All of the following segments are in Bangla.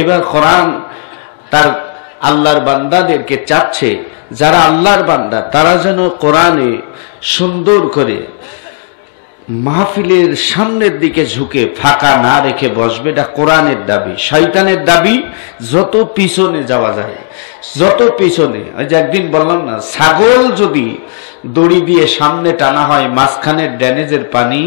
এবার কোরআন তার আল্লাহর বান্দাদেরকে চাচ্ছে, যারা আল্লাহর বান্দা তারা যেন কোরআনে সুন্দর করে মাহফিলের সামনের দিকে ঝুঁকে ফাঁকা না রেখে বসবে। এটা কোরআনের দাবি। শয়তানের দাবি যত পিছনে যাওয়া যায়, যত পিছনে। ওই যে একদিন বললাম না, ছাগল যদি দড়ি দিয়ে সামনে টানা হয়, মাঝখানের ড্যানেজের পানি,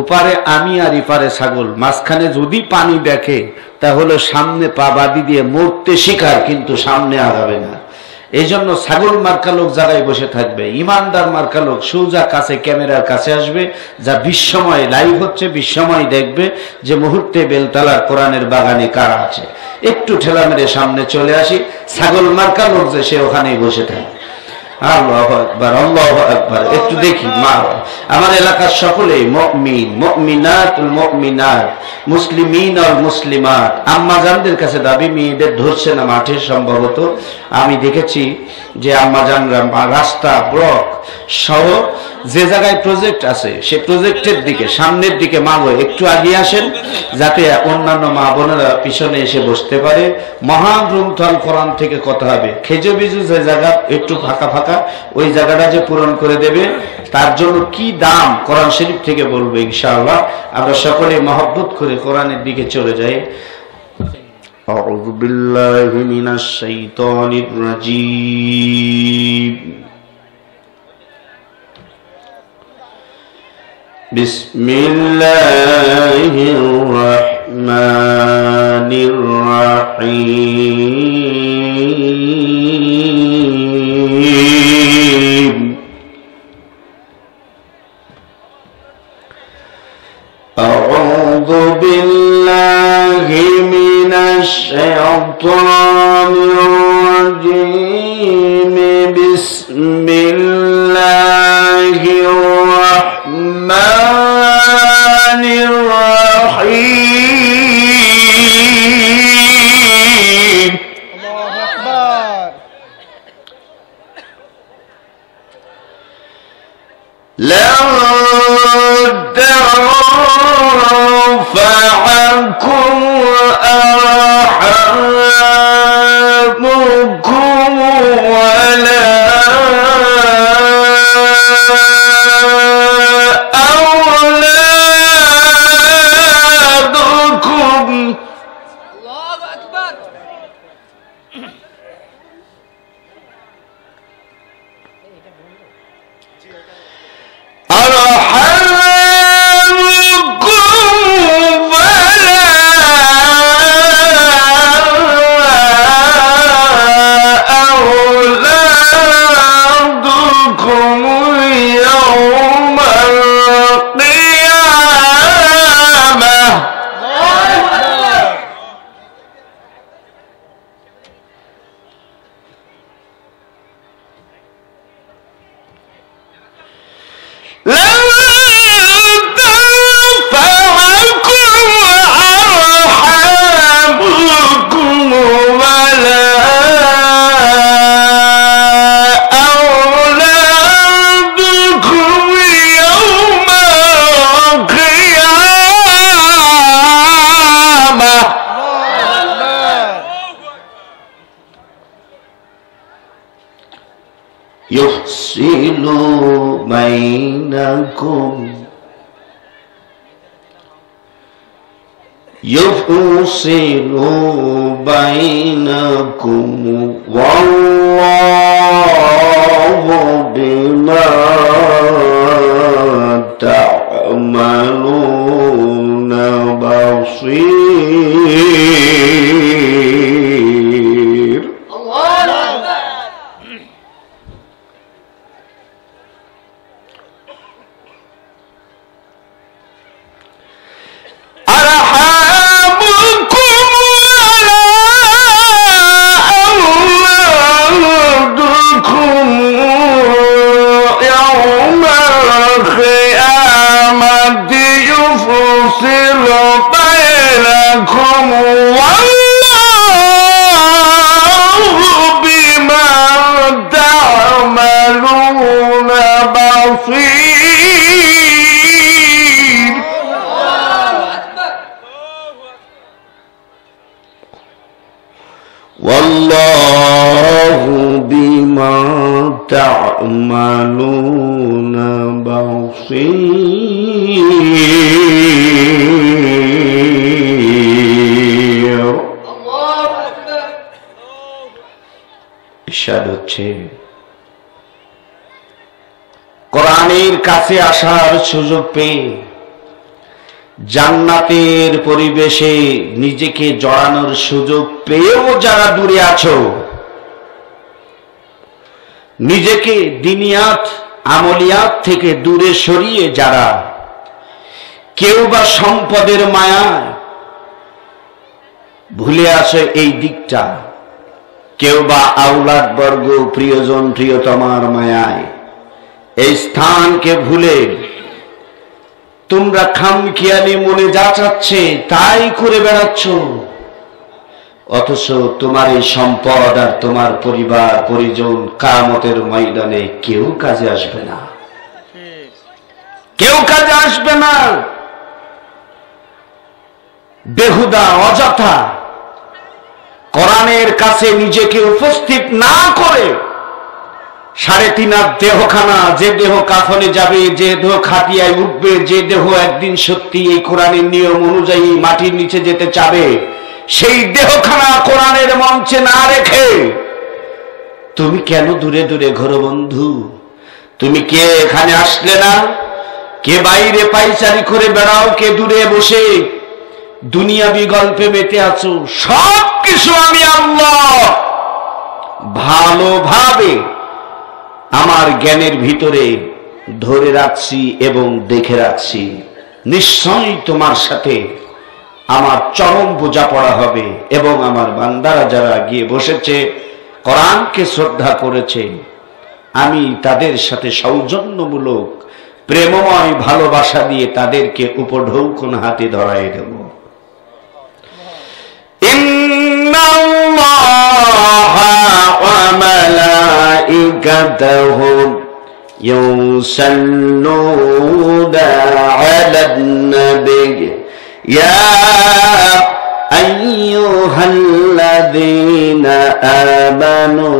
উপারে আমি আর ইপারে ছাগল, মাঝখানে যদি পানি দেখে তাহলে সামনে পা বাদি দিয়ে মরতে শিখার, কিন্তু সামনে আগাবে না। এই জন্য ছাগল মার্কা লোক জায়গায় বসে থাকবে, ইমানদার মার্কা লোক সোজা কাছে ক্যামেরার কাছে আসবে, যা বিশ্বময় লাইভ হচ্ছে, বিশ্বময় দেখবে যে মুহূর্তে বেলতলার কোরআনের বাগানে কারা আছে। একটু ঠেলা মেরে সামনে চলে আসি, ছাগল মার্কা লোক যে সে ওখানেই বসে থাকে। আল্লাহু আকবার, আল্লাহু আকবার। একটু দেখি মা আমার এলাকার সকলেই মুমিন, মুমিনাতুল মুমিনাত, মুসলিমিন আর মুসলিমাত। আম্মা জানদের কাছে দাবি, মেয়েদের ধরছে না মাঠে সম্ভবত। আমি দেখেছি যে আম্মা জানরা রাস্তা ব্লক সহ যে জায়গায় প্রজেক্ট আছে সে প্রজেক্টের দিকে সামনের দিকে মা গো একটু আগিয়ে আসেন, যাতে অন্যান্য মা বোনেরা পিছনে এসে বসতে পারে। মহাগ্রন্থ আল কোরআন থেকে কথা হবে। খেজো বিজু যে জায়গা একটু ফাঁকা ফাঁকা, ওই জায়গাটা যে পূরণ করে দেবে, তার জন্য কি দাম কোরআন শরীফ থেকে বলবো ইনশাআল্লাহ। আমরা সকলে মহব্বত করে কোরআনের দিকে চলে যাই। আউযু বিল্লাহি মিনাশ শাইতানির রাজীম। বিসমিল্লাহির রাহমানির রাহিম। আউযু বিল্লাহি মিনাশ শাইতানির রাজীম। বিসমিল্লাহির রাহমানির রাহিম। আল্লাহু আকবার। লা تنفعكم أرحامكم ولا أولادكم. الله أكبر. يفصل بينكم والله بما تعملون بصير. أرحامكم ولا أولادكم تعملون بصير ইরশাদ হচ্ছে কোরআনের কাছে আসার সুযোগ পেয়ে জান্নাতের পরিবেশে নিজেকে জড়ানোর সুযোগ পেয়েও যারা দূরে আছো, নিজেকে দিনিয়াত আমলিয়াত থেকে দূরে সরিয়ে যারা কেউ বা সম্পদের মায়ায় ভুলে আছে এই দিকটা, কেউ বা আওলাদ বর্গ প্রিয়জন প্রিয়তমার মায়ায় এই স্থানকে ভুলে তোমরা খামখেয়ালি মনে যা চাচ্ছে তাই করে বেড়াচ্ছ, অথচ তোমার এই সম্পদ আর তোমার পরিবার পরিজন কিয়ামতের ময়দানে কেউ কাজে আসবে না, কেউ কাজে আসবে না। বেহুদা অযথা কোরআনের কাছে নিজেকে উপস্থিত না করে 3.5 হাত দেহখানা, যে দেহ কাফনে যাবে, যে দেহ খাটিয়ায় উঠবে, যে দেহ একদিন সত্যি এই কোরআনের নিয়ম অনুযায়ী মাটির নিচে যেতে চাবে, সেই দেহখানা কোরআনের মঞ্চে না রেখে তুমি কেন দূরে দূরে ঘোরো বন্ধু? তুমি কে এখানে আসলে না? কে বাইরে পাইচারি করে বেড়াও? কে দূরে বসে দুনিয়াবি গল্পে মেতে আছো? সব কিছু আমি আল্লাহ ভালোভাবে আমার জ্ঞানের ভিতরে ধরে রাখছি এবং দেখে রাখছি। নিশ্চয়ই তোমার সাথে আমার চরম বোঝাপড়া হবে এবং আমার বান্দারা যারা গিয়ে বসেছে কোরআনকে শ্রদ্ধা করেছে, আমি তাদের সাথে সৌজন্যমূলক প্রেমময় ভালোবাসা দিয়ে তাদেরকে উপঢৌকন হাতে ধরায় দেব। ইন্নাল্লাহা ওয়া মালাইকাতাহু ইউসাল্লুনা আলান নবী ইয়া আইয়ুহাল্লাযীনা আমানু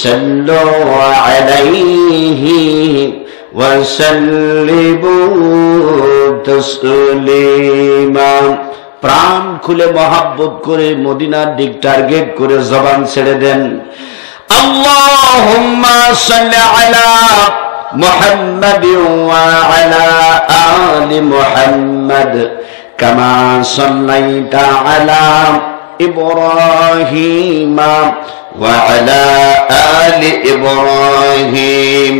সাল্লু আলাইহি ওয়া সাল্লিমু তাসলিমা। প্রাণ খুলে মহাব্বত করে মদিনার দিক টার্গেট করে জবান ছেড়ে দেন। আল্লাহুম্মা সাল্লি আলা মুহাম্মাদ ওয়া আলা আলি মুহাম্মাদ কামা সাল্লাইতা আলা ইব্রাহিম ওয়া আলা আলি ইব্রাহিম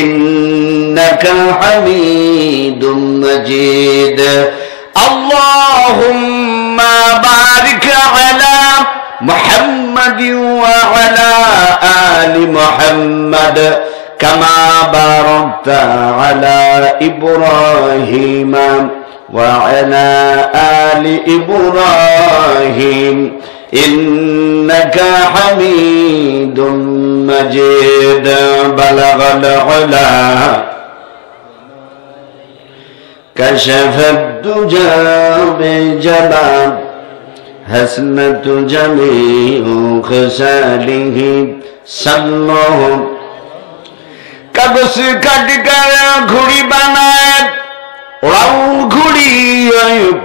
ইন্নাকা হামিদুম মাজিদ। اللهم بارك على محمد وعلى آل محمد كما باركت على إبراهيم وعلى آل إبراهيم إنك حميد مجيد بلغ العلا كشف الدجى بجلال حسنة جميع خصاله صلوه কাগজ কাটকার ঘুড়ি বানায় ওরাও ঘুড়ি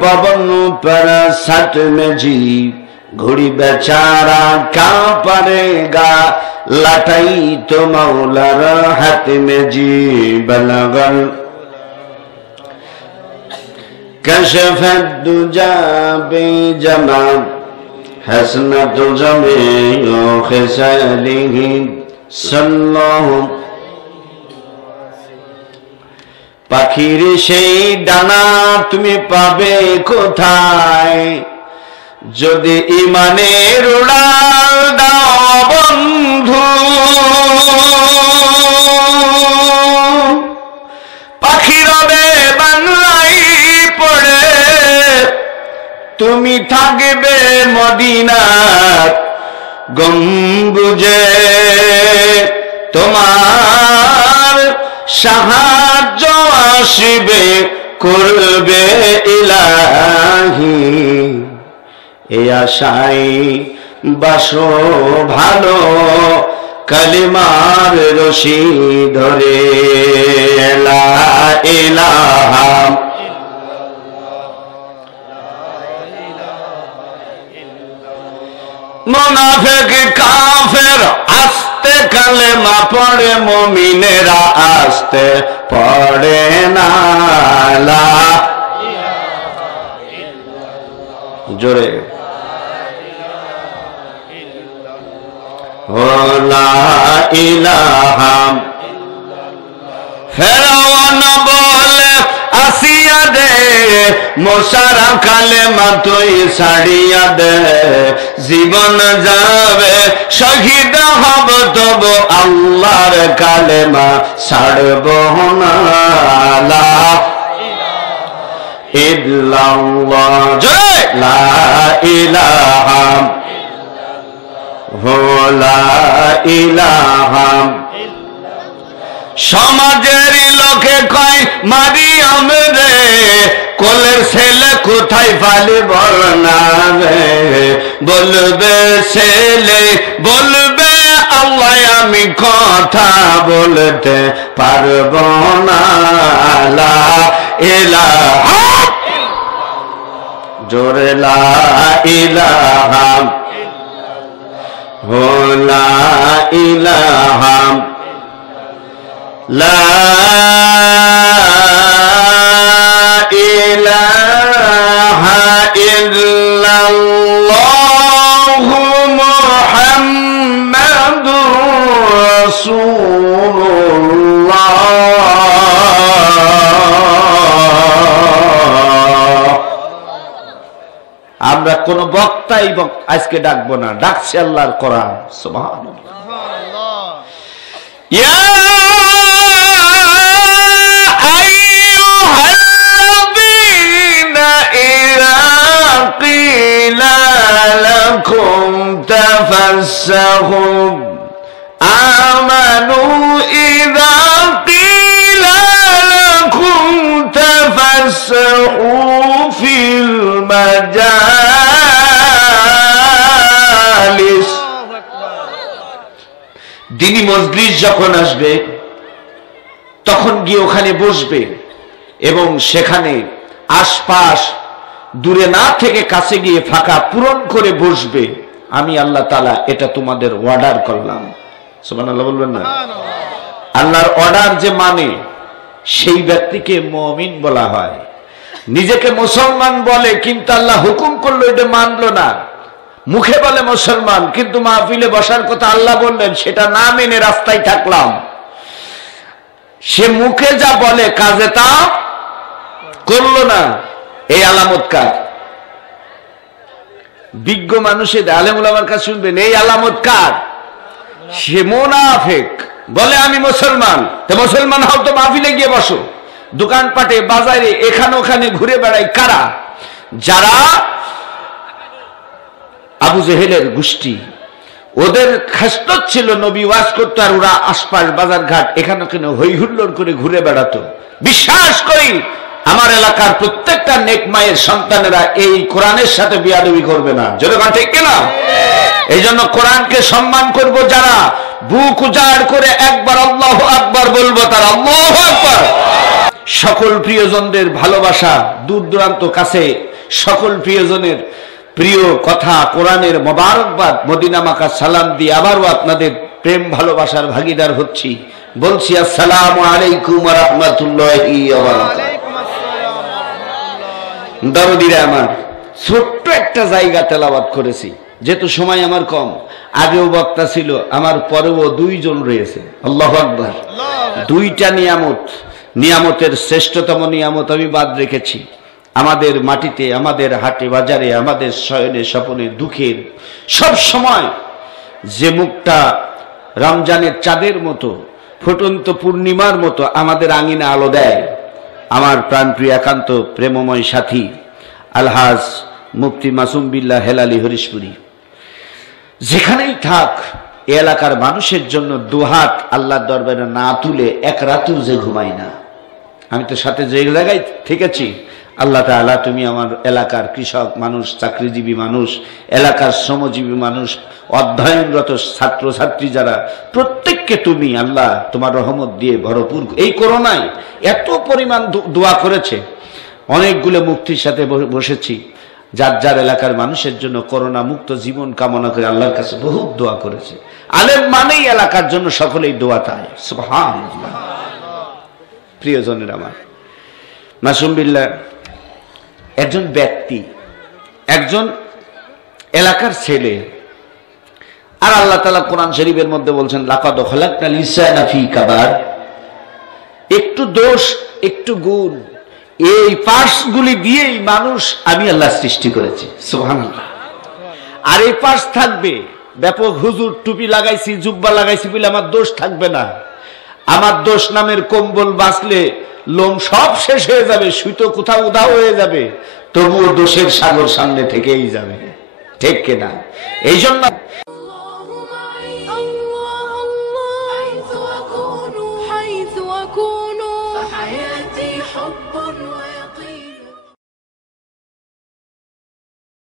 পবন पर सट में जी घुड़ी बेचारा का पड़ेगा लटाई तो मौलार हाथ में जी बलगल كشف الدجى بجمال حسنة جميع خصاله صلوه পাখির সেই ডানা তুমি পাবে কোথায় যদি ইমানের উড়াল দাও বন্ধু। পাখি রবে বাংলায় পড়ে তুমি থাকবে মদিনার গম্বুজে, তোমার সাহায্য আসবে করবে ইলাহি। এই আশায় বাসো ভালো কালিমার রশি ধরে লা ইলাহা মুনাফিক কাফের আস্তে কালেমা পড়ে, মুমিনেরা আস্তে পড়ে না। লা জোরে লা ইলাহা। ফেরাউন বলে আসিয়া দে, মোসারা কালেমা তুই ছাড়িয়া দে, জীবন যাবে শহীদ হব তবু আল্লাহর কালেমা ছাড়ব না। লা ইল্লাল্লাহ জয় লা ইলাহা লা ইলাহা। সমাজের লোকে কয় মারিয়াম রে, কোলের ছেলে কোথায় পালি বলনা রে, বলবে ছেলে বলবে আল্লাহ আমি কথা বলতে পারব না। লা ইলাহা জোরে লা ইলাহা লা ইলাহা। লা ইলাহা ইল্লাল্লাহু মুহাম্মাদুর রাসূলুল্লাহ। আমরা কোন বক্তাই আজকে ডাকবো না, ডাকছে আল্লাহর কোরআন। সুবহানাল্লাহ। ইয়া আইয়ুহাল্লাযীনা ইযা ক্বিলা লাকুম তাফাসসাহু আমানু ইযা ক্বিলা লাকুম তাফাসসাহু ফিল মাজালিস। দিনী মজলিস যখন আসবে তখন গিয়ে ওখানে বসবে এবং সেখানে আশপাশ দূরে না থেকে কাছে গিয়ে ফাঁকা পূরণ করে বসবে। আমি আল্লাহ তাআলা এটা তোমাদের অর্ডার করলাম। সুবহানাল্লাহ বলবেন না? আল্লাহর অর্ডার যে মানে সেই ব্যক্তিকে মুমিন বলা হয়। নিজেকে মুসলমান বলে কিন্তু আল্লাহ হুকুম করলো এটা মানলো না, মুখে বলে মুসলমান কিন্তু মাহফিলে বসার কথা আল্লাহ বললেন সেটা না মেনে রাস্তায় থাকলাম। সে মুখে যা বলে কাজে তা করলো না, এই আলামত কার? বিজ্ঞ মানুষের আলেম ওলামার কাছে শুনবেন, এই আলামত কার? সে মুনাফিক বলে আমি মুসলমান, তো মুসলমান হও তো মাহফিলে গিয়ে বসো। দোকানপাটে বাজারে এখানে ওখানে ঘুরে বেড়ায় কারা? যারা আবু জেহেলের গোষ্ঠী, ওদের খাসলত ছিল নবী ওয়াজ করতো আর ওরা আশপাশ বাজার ঘাট এখানে ওখানে হই হুল্লোড় করে ঘুরে বেড়াতো। বিশ্বাস করি আমার এলাকার প্রত্যেকটা নেক মায়ের সন্তানেরা এই কোরআনের সাথে বিয়াদবি করবে না। যতক্ষণ ঠিক কিনা? এই জন্য কোরআনকে সম্মান করব। যারা বুক উজাড় করে একবার আল্লাহু আকবার বলবো তারা আল্লাহু আকবার। সকল প্রিয়জনদের ভালোবাসা, দূর দূরান্ত কাছে সকল প্রিয়জনের প্রিয় কথা কোরআনের মোবারকবাদ, মদিনা মাকা সালাম দিয়ে আবারও আপনাদের প্রেম ভালোবাসার ভাগিদার হচ্ছি। বলছি আসসালামু আলাইকুম ওয়া রাহমাতুল্লাহি ওয়া বারাকাতুহু। দরদিরা আমার, ছোট্ট একটা জায়গা তেলাওয়াত করেছি, যেহেতু সময় আমার কম। আগেও বক্তা ছিল, আমার পরেও দুইজন রয়েছে। আল্লাহু আকবার। দুইটা নিয়ামত, নিয়ামতের শ্রেষ্ঠতম নিয়ামত আমি বাদ রেখেছি। আমাদের মাটিতে, আমাদের হাটে বাজারে, আমাদের শয়নে স্বপনে দুঃখের সব সময় যে মুখটা রমজানের চাঁদের মতো, ফুটন্ত পূর্ণিমার মতো আমাদের আঙিনা আলো দেয়, আমার প্রাণপ্রিয় একান্ত প্রেমময় সাথী আলহাজ মুফতি মাসুম বিল্লাহ হেলালি হরিশপুরি যেখানেই থাক, এ এলাকার মানুষের জন্য দুহাত আল্লাহর দরবারে না তুলে এক রাতও যে ঘুমাই না। আমি তো সাথে যে জায়গায় থেকেছি আল্লাহ তাআলা তুমি আমার এলাকার কৃষক মানুষ, চাকরিজীবী মানুষ, এলাকার শ্রমজীবী মানুষ, অধ্যয়নরত ছাত্রছাত্রী যারা, প্রত্যেককে তুমি আল্লাহ তোমার রহমত দিয়ে ভরপুর। এই করোনায় এত পরিমাণ দোয়া করেছে, অনেকগুলো মুক্তির সাথে বসেছি, যার যার এলাকার মানুষের জন্য করোনা মুক্ত জীবন কামনা করে আল্লাহর কাছে বহু দোয়া করেছে। আলেম মানেই এলাকার জন্য সকলেই দোয়া চায়। সুবহানাল্লাহ। প্রিয়জনের আমার, মাসুম বিল্লাহ একজন ব্যক্তি, একজন এলাকার ছেলে, আর আল্লাহ তাআলা কোরআন শরীফের মধ্যে বলছেন লাকাদ খালাকনাল ইনসানা ফি কাবাদ। একটু দোষ, একটু গুণ, এই পাশগুলি দিয়েই মানুষ আমি আল্লাহ সৃষ্টি করেছি। সুবহানাল্লাহ। আর এই পাশ থাকবে, ব্যাপক হুজুর টুপি লাগাইছি, জুব্বা লাগাইছি বলে আমার দোষ থাকবে না। আমার দোষ নামের কম্বল বাঁচলে লোম সব শেষ হয়ে যাবে, সুতো কোথাও উধাও হয়ে যাবে, তবুও দোষের সাগর সামনে থেকেই যাবে, ঠিক কিনা? এই জন্য